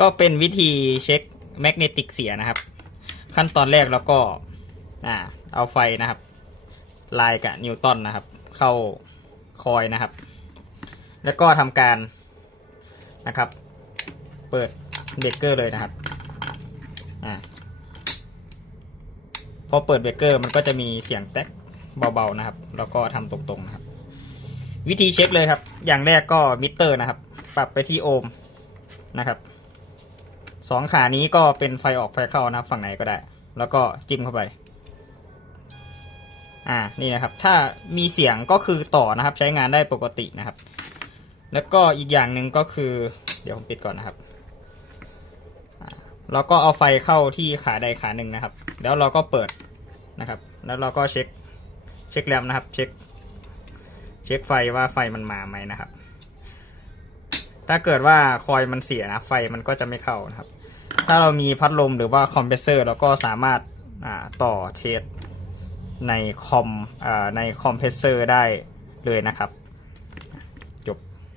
ก็เป็นวิธีเช็คแมกเนติกเสียนะครับ ขั้นตอนแรกเราก็อ่าเอาไฟนะครับ ลายกับนิวตันนะครับ เข้าคอยนะครับ แล้วก็ทำการนะครับ เปิดเบรกเกอร์เลยนะครับอ่าพอเปิดเบรกเกอร์มันก็จะมีเสียงแต๊กเบาๆนะครับ แล้วก็ทำตรงๆนะครับ วิธีเช็คเลยครับ อย่างแรกก็มิเตอร์นะครับ ปรับไปที่โอห์มนะครับ สองขานี้ก็เป็นไฟออกไฟเข้านะฝั่งไหนก็ได้ แล้วก็จิ้มเข้าไป อ่านี่นะครับ ถ้ามีเสียงก็คือต่อนะครับ ใช้งานได้ปกตินะครับ แล้วก็อีกอย่างหนึ่งก็คือ เดี๋ยวผมปิดก่อนนะครับอ่าเราก็เอาไฟเข้าที่ขาใดขาหนึ่งนะครับ แล้วเราก็เปิดนะครับ แล้วเราก็เช็คเช็คแรมนะครับ เช็คเช็คไฟว่าไฟมันมาไหมนะครับ ถ้าเกิดว่าคอยมันเสียนะไฟมันก็จะไม่เข้านะครับ ถ้าเรามีพัดลมหรือว่าคอมเพรสเซอร์เราก็สามารถาต่อเทสในคอมอในคอมเพรสเซอร์ได้เลยนะครับ